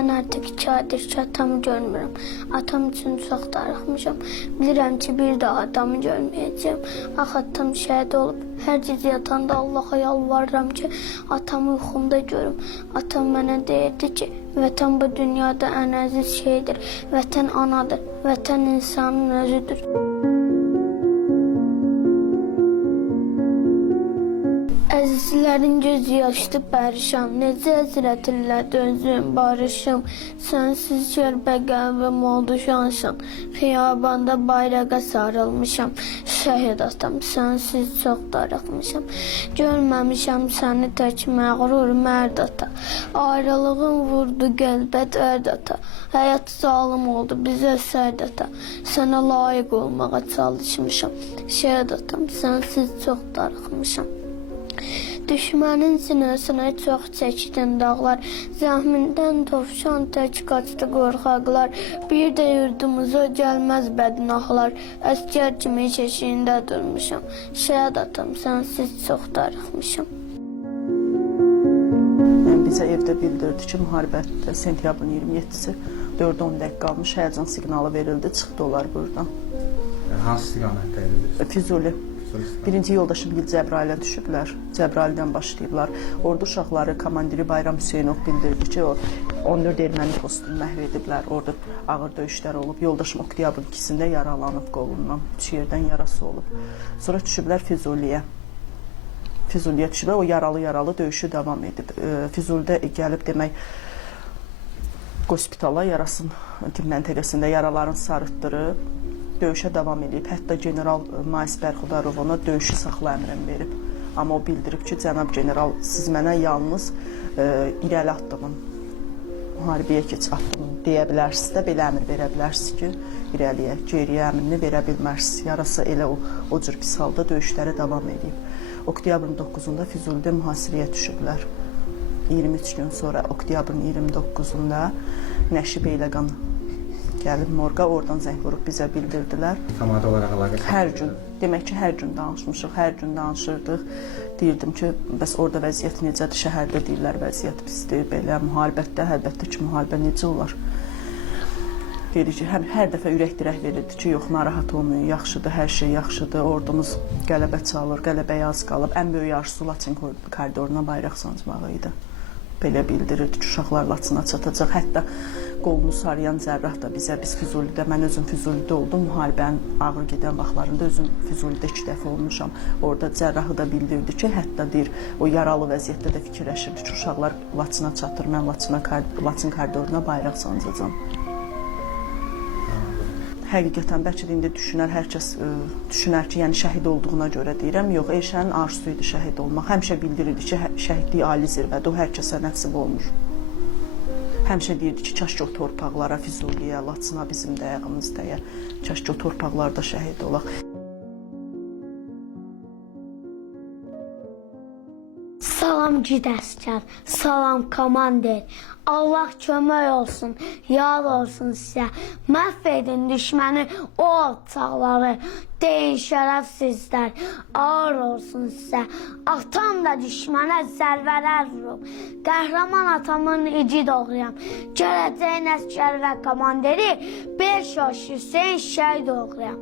Mən artıq 2 aydır ki, atamı görmürəm. Atam üçün çox darıxmışam. Bilirəm ki, bir daha atamı görməyəcəm. Axı atam şəhid olub. Hər gecə yatanda Allaha yalvarıram ki, atamı yuxumda görüm. Atam mənə deyirdi ki, vətən bu dünyada ən əziz şeydir. Vətən anadır. Vətən insanın özüdür. Əzizlərin gözü yaşlı pərişan, necə əzrətillədi özüm barışım. Sənsiz körbəqəlbim oldu şanşan, xiyabanda bayrağa sarılmışam. Şəhid atam, sənsiz çox darıxmışam. Görməmişəm səni tək məğrur mərd ata. Ayrılığın vurdu qəlbə dərd ata. Həyat zalım oldu bizə sərd ata. Sənə layiq olmağa çalışmışam. Şəhid atam, sənsiz çox darıxmışam. Düşmənin sinəsinə çox çəkdin dağlar, zəhmindən tovşan tək qaçdı qorxaqlar. Bir də yurdumuza gəlməz bədnahlar, əskər kimi keşiyində durmuşam. Şəhid atam, sənsiz çox darıxmışam. Bizə evdə bildirdi ki, müharibətdə sentyabrın 27-si 4-10 dəqiqə qalmış, həyəcan siqnalı verildi, çıxdı onlar buradan. Hansı istiqamətdə edilir? Füzuli. Birinci yoldaşım Gil Cəbrailə düşüblər, Cəbraildən başlayıblar. Ordu uşaqları komandiri Bayram Hüseynov bildirdi ki, o 14 erməni postunu məhv ediblər, orada ağır döyüşlər olub. Yoldaşım oktyabrın 2-sində yaralanıb qolundan, 3 yerdən yarası olub. Sonra düşüblər Füzuliyə. Füzuliyə düşüblər, o yaralı döyüşü davam edib. Füzulidə gəlib demək, hospitala yarasın tibb məntəqəsində yaralarını sarıtdırıb. Döyüşə davam edib. Hətta general Mais Bərxudarov ona döyüşü saxla əmrini verib. Amma o bildirib ki, cənab general, siz mənə yalnız irəli addımın, müharibəyə keç addımın deyə bilərsiniz də, belə əmr verə bilərsiniz ki, irəliyə, geriyə əmrini verə bilmərsiniz. Yarası elə o cür pis halda döyüşləri davam edib. Oktyabrın 9-da Füzulidə mühasirəyə düşüblər. 23 gün sonra oktyabrın 29-da Nəşib Eyləqan gəlib morqa, oradan zəng vurub bizə bildirdilər. Tamada olaraq əlaqə? Hər gün, demək ki, hər gün danışmışıq, hər gün danışırdıq. Deyirdim ki, bəs orada vəziyyət necədir, şəhərdə deyirlər vəziyyət pisdir, belə müharibətdə, əlbəttə ki, müharibə necə olar? Deyir ki, hər dəfə ürək dirək verirdi ki, yox, narahat olmayın, yaxşıdır, hər şey yaxşıdır, ordumuz qələbə çalır, qələbəyə az qalıb. Ən böyük arzusu Laçın koridoruna bayraq sancmağı idi. Belə bildirirdi ki, uşaqlar Laçına çatacaq. Hətta qolunu sarayan cərrah da bizə, biz Füzulidə, mən özüm Füzulidə oldum, müharibənin ağır gedən vaxtlarında özüm Füzulidə 2 dəfə olmuşam. Orada cərrahı da bildirdi ki, hətta deyir, o yaralı vəziyyətdə də fikirləşirdi ki, uşaqlar Laçına çatır, mən Laçın koridoruna bayraq sancacam. Həqiqətən, bəlkə də indi düşünər, hər kəs düşünər ki, yəni şəhid olduğuna görə deyirəm. Yox, Elşənin arzusu idi şəhid olmaq. Həmişə bildirirdi ki, şəhidlik ali zirvədir, o hər kəsə nəsib olmur. Həmişə deyirdi ki, kaş ki o torpaqlara, Füzuliyə, Laçına bizim də ayağımız dəyə. Kaş ki o torpaqlarda şəhid olaq. Salam gid əskər, salam komandir. Allah kömək olsun, yar olsun sizə. Məhv edin düşməni, o alçaqları. Deyin şərəfsizlər, ağır olsun sizə. Atam da düşmənə zərbələr vurub. Qəhrəman atamın igid oğluyam. Gələcəyin əskər və komandiri 5 yaş Hüseyin şəhid oğluyam.